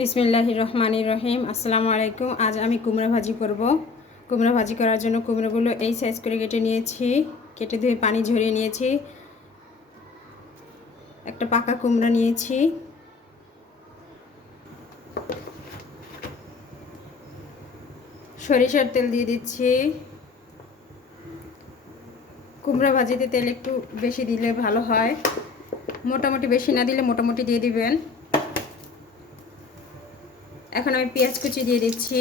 বিসমিল্লাহ রহমানি রহিম। আসসালামু আলাইকুম। আজ আমি কুমড়া ভাজি করব। কুমড়া ভাজি করার জন্য কুমড়োগুলো এই সাইজ করে কেটে নিয়েছি। কেটে ধুয়ে পানি ঝরিয়ে নিয়েছি। একটা পাকা কুমড়া নিয়েছি। সরিষার তেল দিয়ে দিচ্ছি। কুমড়া ভাজিতে তেল একটু বেশি দিলে ভালো হয়। মোটামুটি বেশি না দিলে মোটামুটি দিয়ে দিবেন। এখন আমি পেঁয়াজ কুচি দিয়ে দিচ্ছি।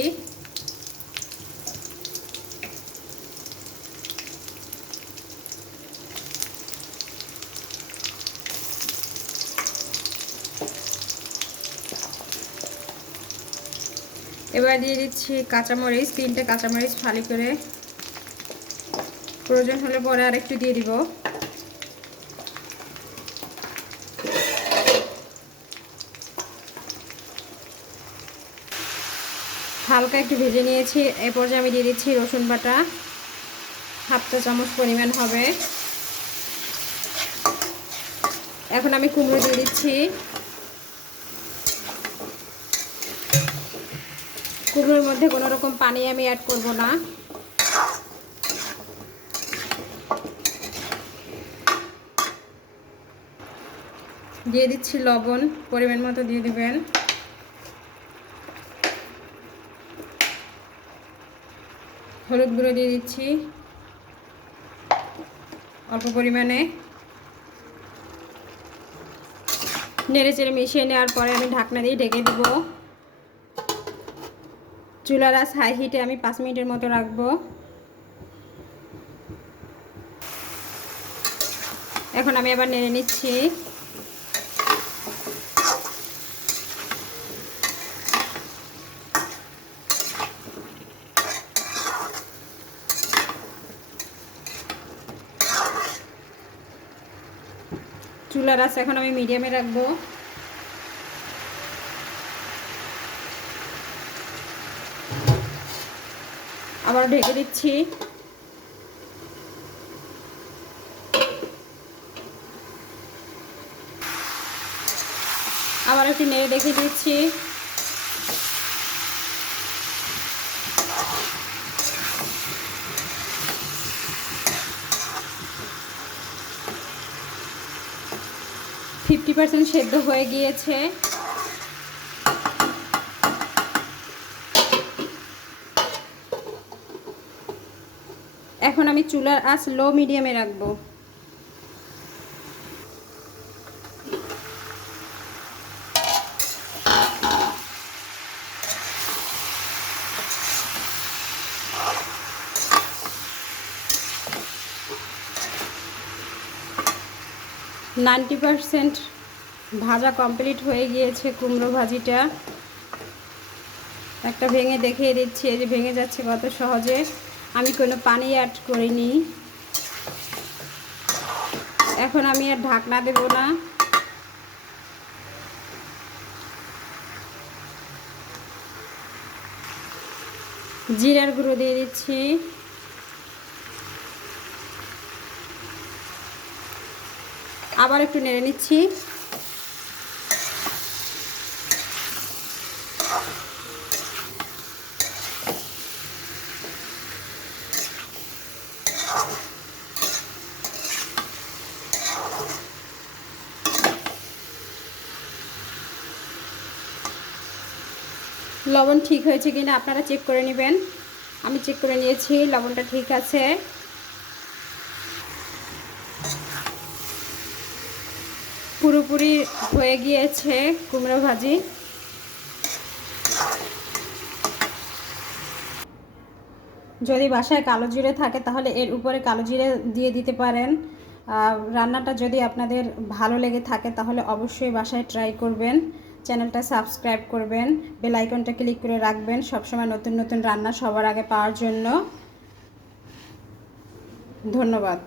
এবার দিয়ে দিচ্ছি কাঁচামরিচ, তিনটে কাঁচামরিচ ফালি করে। প্রয়োজন হলে পরে আর একটু দিয়ে দিব। হালকা একটু ভেজে নিয়েছি। এ পর্যায়ে আমি দিয়ে দিচ্ছি রসুন বাটা। হাফ চা চামচ পরিমাণ হবে। এখন আমি কুমড়ো দিয়ে দিচ্ছি। কুমড়োর মধ্যে কোনো রকম পানি আমি অ্যাড করব না। দিয়ে দিচ্ছি লবণ, পরিমাণ মতো দিয়ে দিবেন। হলুদ গুঁড়ো দিয়ে দিচ্ছি। অল্প পরিমাণে। নেড়ে চেড়ে মিশিয়ে নেওয়ার পরে আমি ঢাকনা দিয়ে ঢেকে দিব। চুলার আস হাই হিটে আমি পাঁচ মিনিটের মতো রাখব। এখন আমি আবার নেড়ে নিচ্ছি। চুলার আস এখন আমি মিডিয়ামে রাখব। আবার ঢেকে দিচ্ছি। আবার একটু নেড়ে দেখে দিচ্ছি। ফিফটি পার্সেন্ট সেদ্ধ হয়ে গিয়েছে। এখন আমি চুলার আঁচ লো মিডিয়ামে রাখব। নাইনটি পারসেন্ট ভাজা কমপ্লিট হয়ে গিয়েছে কুমড়ো ভাজিটা। একটা ভেঙে দেখিয়ে দিচ্ছি, এই যে ভেঙে যাচ্ছে কত সহজে। আমি কোনো পানি অ্যাড করিনি। এখন আমি আর ঢাকনা দেব না। জিরার গুঁড়ো দিয়ে দিচ্ছি। আবার একটু নেড়ে নিচ্ছি। লবণ ঠিক হয়েছে কিনা আপনারা চেক করে নেবেন। আমি চেক করে নিয়েছি, লবণটা ঠিক আছে। পুরোপুরি হয়ে গিয়েছে কুমড়ো ভাজি। যদি বাসায় কালো জিরে থাকে, তাহলে এর উপরে কালো জিরে দিয়ে দিতে পারেন। রান্নাটা যদি আপনাদের ভালো লেগে থাকে, তাহলে অবশ্যই বাসায় ট্রাই করবেন। চ্যানেলটা সাবস্ক্রাইব করবেন। বেল আইকনটা ক্লিক করে রাখবেন সবসময় নতুন নতুন রান্না সবার আগে পাওয়ার জন্য। ধন্যবাদ।